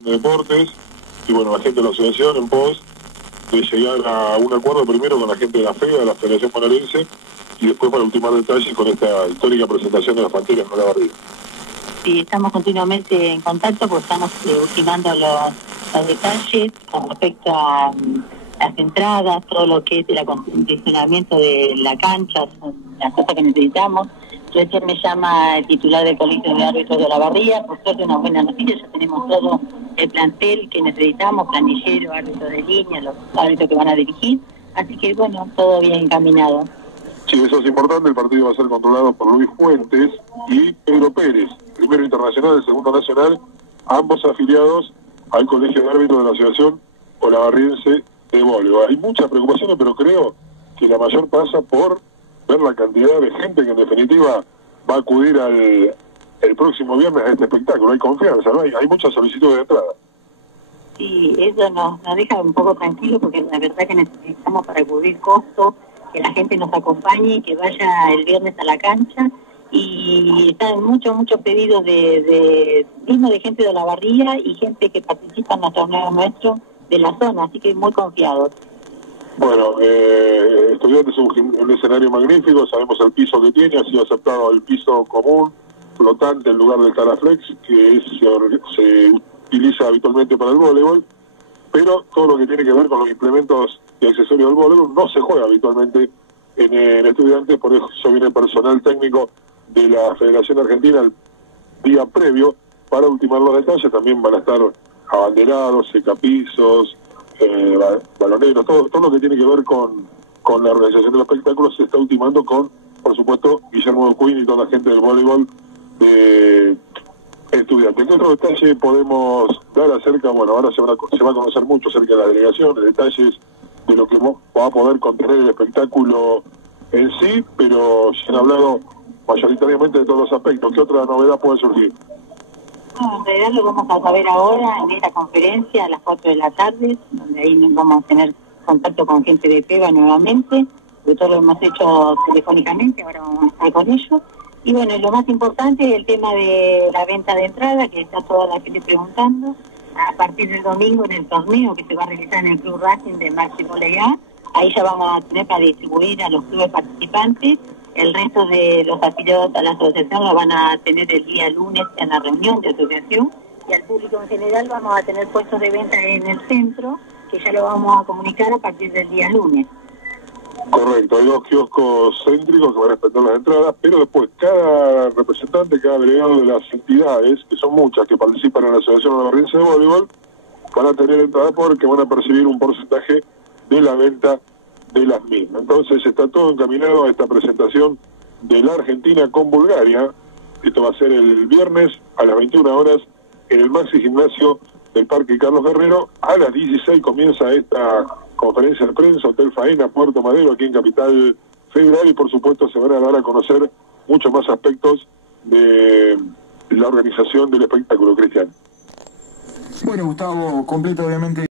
de deportes y bueno, la gente de la asociación en pos de llegar a un acuerdo primero con la gente de la FEA, de la Federación Bonaerense, y después para ultimar detalles con esta histórica presentación de las panteras en Olavarría. Sí, estamos continuamente en contacto porque estamos ultimando los detalles con respecto a las entradas, todo lo que es el acondicionamiento de la cancha, son las cosas que necesitamos. Recién me llama el titular del Colegio de Árbitros de Olavarría, por suerte una buena noticia, ya tenemos todo el plantel que necesitamos, planillero, árbitros de línea, los árbitros que van a dirigir, así que bueno, todo bien encaminado. Sí, eso es importante, el partido va a ser controlado por Luis Fuentes y Pedro Pérez, primero internacional, el segundo nacional, ambos afiliados al Colegio de Árbitros de la Asociación Olavarriense de Voleibol. Hay muchas preocupaciones, pero creo que la mayor pasa por ver la cantidad de gente que en definitiva va a acudir el próximo viernes a este espectáculo. Hay confianza, ¿no? Hay muchas solicitudes de entrada. Sí, eso nos deja un poco tranquilos porque la verdad que necesitamos para cubrir costos, que la gente nos acompañe, que vaya el viernes a la cancha, y están muchos pedidos mismo de gente de Olavarría y gente que participa en los torneos nuestros de la zona, así que muy confiados. Bueno, Estudiantes es un escenario magnífico, sabemos el piso que tiene, ha sido aceptado el piso común, flotante en lugar del Caraflex, que se utiliza habitualmente para el voleibol, pero todo lo que tiene que ver con los implementos y accesorios del voleibol no se juega habitualmente en Estudiantes, por eso viene el personal técnico de la Federación Argentina el día previo para ultimar los detalles. También van a estar abanderados, secapisos, baloneros, todo lo que tiene que ver con la organización del espectáculo se está ultimando con, por supuesto, Guillermo Quinn y toda la gente del voleibol de Estudiantes. ¿Qué otro detalle podemos dar acerca? Bueno, ahora se va a conocer mucho acerca de la delegación, de detalles de lo que va a poder contener el espectáculo en sí, pero se han hablado mayoritariamente de todos los aspectos. ¿Qué otra novedad puede surgir? No, en realidad lo vamos a saber ahora en esta conferencia a las 4 de la tarde, donde ahí vamos a tener contacto con gente de PEVA nuevamente, de todo lo hemos hecho telefónicamente, ahora vamos a estar con ellos. Y bueno, lo más importante es el tema de la venta de entrada, que está toda la gente preguntando, a partir del domingo en el torneo que se va a realizar en el Club Racing de Máximo Legal, ahí ya vamos a tener para distribuir a los clubes participantes. El resto de los afiliados a la asociación lo van a tener el día lunes en la reunión de asociación, y al público en general vamos a tener puestos de venta en el centro, que ya lo vamos a comunicar a partir del día lunes. Correcto, hay 2 kioscos céntricos que van a expender las entradas, pero después cada representante, cada delegado de las entidades, que son muchas que participan en la Asociación Olavarriense de Voleibol, van a tener entrada porque van a percibir un porcentaje de la venta de las mismas. Entonces está todo encaminado a esta presentación de la Argentina con Bulgaria. Esto va a ser el viernes a las 21 horas en el Maxi Gimnasio del Parque Carlos Guerrero. A las 16 comienza esta conferencia de prensa, Hotel Faena, Puerto Madero, aquí en Capital Federal, y por supuesto se van a dar a conocer muchos más aspectos de la organización del espectáculo, Cristian. Bueno, Gustavo, completo obviamente